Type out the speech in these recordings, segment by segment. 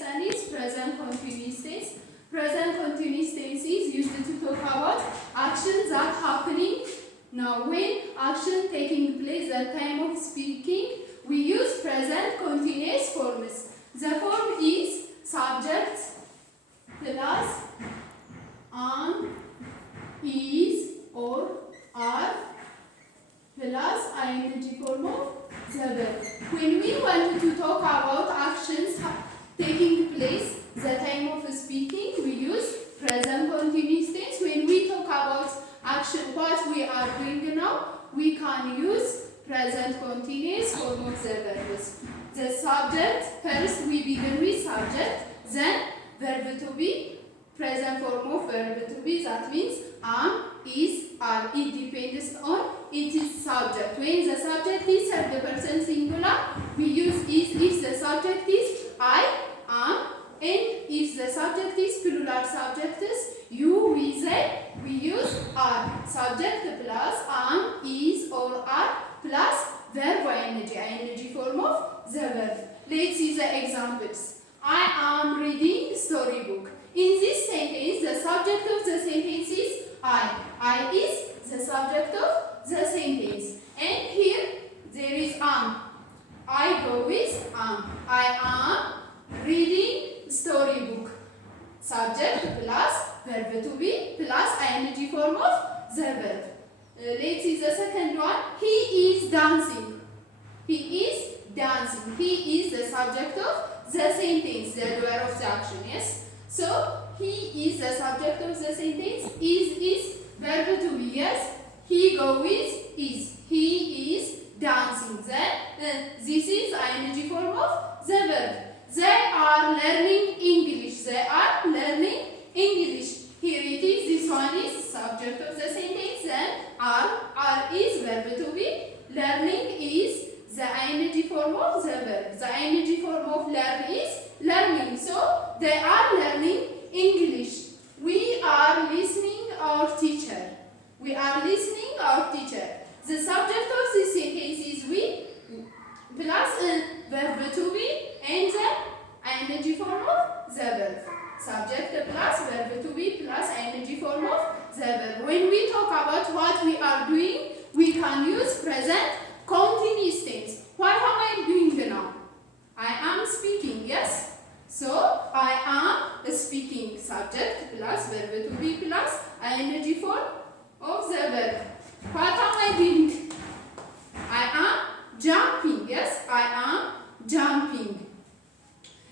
lesson is present continuous tense. Present continuous tense is used to talk about actions that happening now. When action taking place at time of speaking, we use present continuous forms. The form is subject plus am, is or are plus ing form of the verb. When we want to talk about actions taking place the time of speaking, we use present continuous tense. When we talk about action, what we are doing now, we can use present continuous form of the verbs. The subject, first we begin with subject, then verb to be, present form of verb to be, that means am, is, are. It depends on its subject. When the subject is third person singular, we use is. If the subject is I, am, and if the subject is plural subjects, you, we, they, we use are. Subject plus am, is or are plus verb ing form of the verb. Let's see the examples. I am reading storybook. In this sentence, the subject of the sentence is I. I is the subject of the sentence. And here there is am. I go with am. I am reading storybook. Subject plus verb to be plus ing form of the verb. Let's see the second one. He is dancing. He is dancing. He is the subject of the sentence, the doer of the action. Yes. So he is the subject of the sentence. Is verb to be. Yes. He go with is. He is dancing. Then this is ing form of the verb. They are learning English. They are learning English. Here it is. This one is subject of the sentence. Then are is verb to be. Learning is the ing form of the verb. The ing form of learn is learning. So they are learning English. We are listening our teacher. We are listening our teacher. The subject of this sentence is we plus verb to be and the ing form of the verb. Subject plus verb to be plus ing form of the verb. When we talk about what we are doing, we can use present continuous tense. What am I doing now? I am speaking, yes? So, I am speaking. Subject plus verb to be plus ing form of the verb. What am I doing? I am jumping, yes? I am jumping.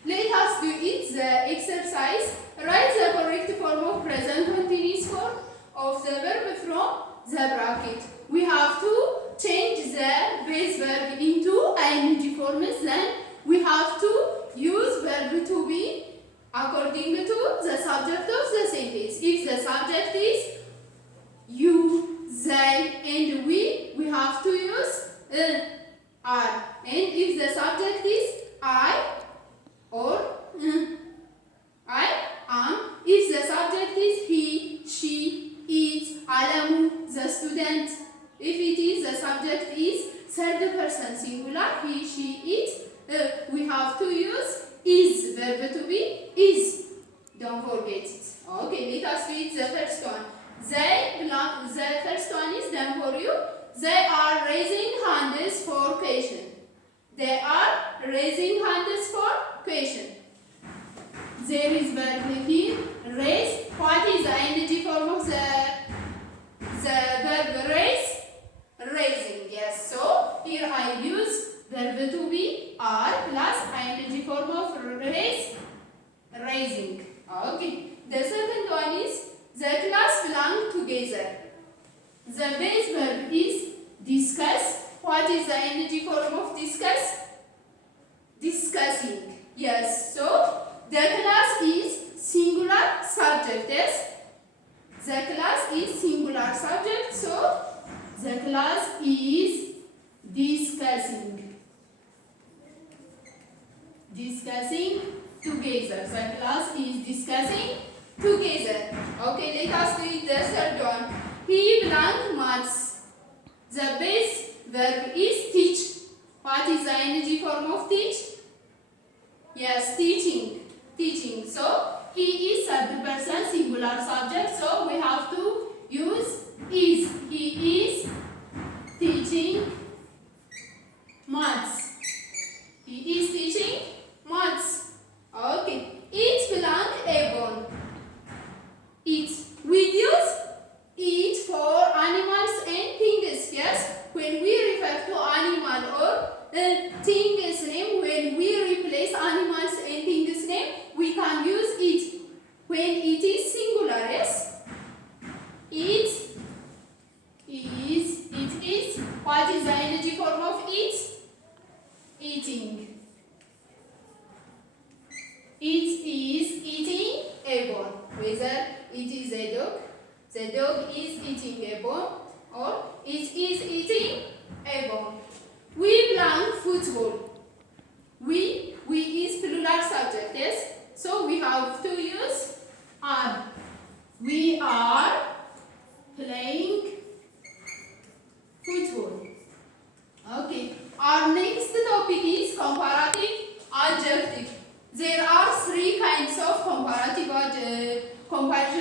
Let us do it, the exercise. Write the correct form of present continuous form of the verb from the bracket. We have to change the base verb into ing forms. Then we have to use verb to be according to the subject of the sentence. If the subject is you, they, and we have to use are. And if the subject is I or I am, if the subject is he, she, it, Alamu, the student. If it is the subject is third person singular, he, she, it, we have to use is, verb to be is. Don't forget it. Okay, let us read the first one. The first one is done for you. They are raising hands for question. They are raising hands for question. There is verb here, raise. What is the ing form of the verb raise? Raising, yes. So here I use verb to be are plus ing form of raise, raising. Okay. The second one is the class belong together. The base verb is discuss. What is the ing form of discuss? Discussing. Yes. So the class is singular subject. Yes. The class is singular subject. So the class is discussing. Discussing together. The class is discussing together. Okay, let us read the third one. He learned maths. The base verb is teach. What is the ing form of teach? Yes, teaching. he is third person singular subject, so we have to use is. He is teaching maths. He is teaching maths. Okay. Eat blank A1. Eat. We use eat for animals and things. Yes. When we refer to animal or things name, when we replace animals and things name, we can use it. When it is singular, yes. It is. What is the energy form of it? Eating. It is eating a bone. Whether it is a dog, the dog is eating a bone, or it is eating a bone. We blank football. We is plural subject, yes? So we have to use are. We are playing football. Okay. Our next topic is comparative adjective. There are three kinds of comparison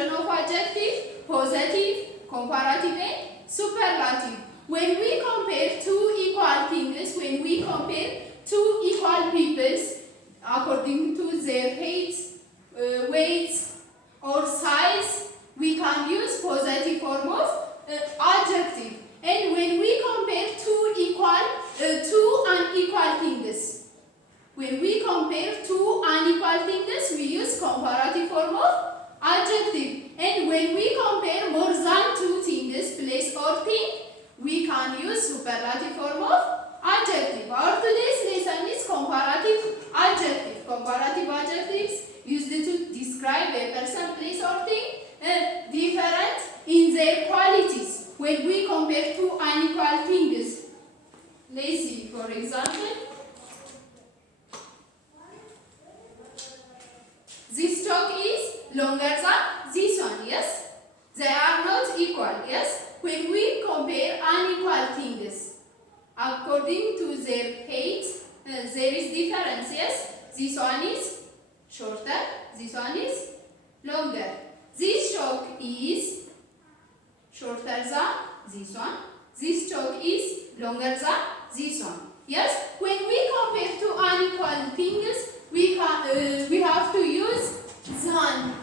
of adjective: positive, comparative, and superlative. When we compare two equal things, when we compare two equal peoples according to their heights, weights, or size, we can use positive form of adjective. And when we compare two unequal things, when we compare two unequal things, we use comparative form of adjective. And when we compare more than two things, place or thing, we can use superlative form of adjective. Our today's lesson is comparative adjective. Comparative adjectives used to describe a person, place or thing different in their qualities when we compare two unequal things. Let's see, for example, this dog is longer than this one, yes? They are not equal, yes? When we compare unequal things, according to their height, there is difference, yes? This one is shorter, this one is longer. This dog is shorter than this one. This dog is longer than this one. Yes? When we compare two unequal things, we have to use than,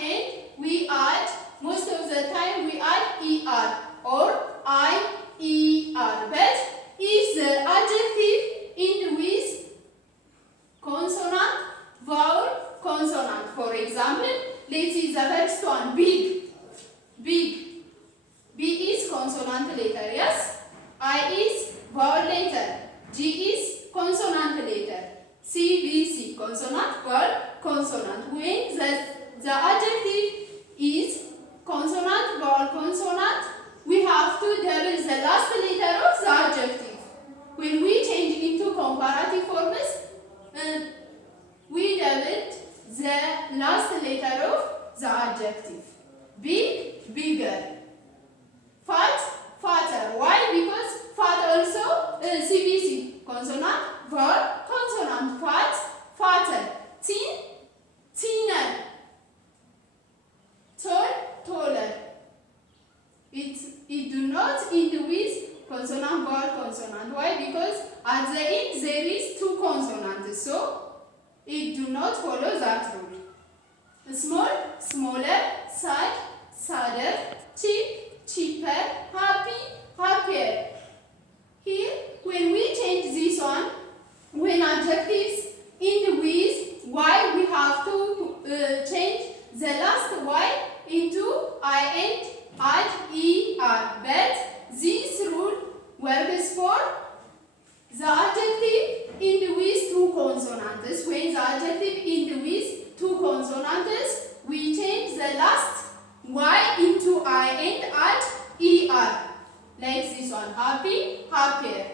and we add, most of the time we add er or ier. But if the adjective ends with consonant, vowel, consonant, for example, let's see the first one, big. B is consonant letter, yes? I is vowel letter. G is consonant letter. C, consonant, vowel, consonant. When the adjective is consonant, vowel, consonant, we have to double the last letter of the adjective. When we change into comparative forms, we doubled the last letter of the adjective. Big, bigger. Fat, fatter. Why? Because fat also CBC. Consonant, vowel, consonant. Fat, fatter. Thin, thinner. Tall, taller. It do not end with consonant, vowel, consonant. Why? Because at the end there is two consonants. So it do not follow that rule. Small, smaller, sad, sadder, cheap, cheaper, happy, happier. Here, when we change this one, when adjectives end with y, we have to change the last y into I and add er. But this rule works for the adjective end with two consonants. When the adjective end with two consonants, we change the last y into I and add er. Like this one, happy, happier.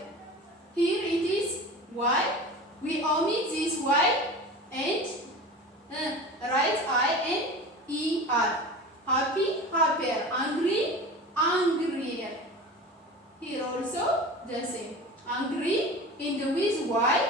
Here it is y. We omit this y and write I and er. Happy, happier. Angry, angrier. Here also the same. Angry end with y,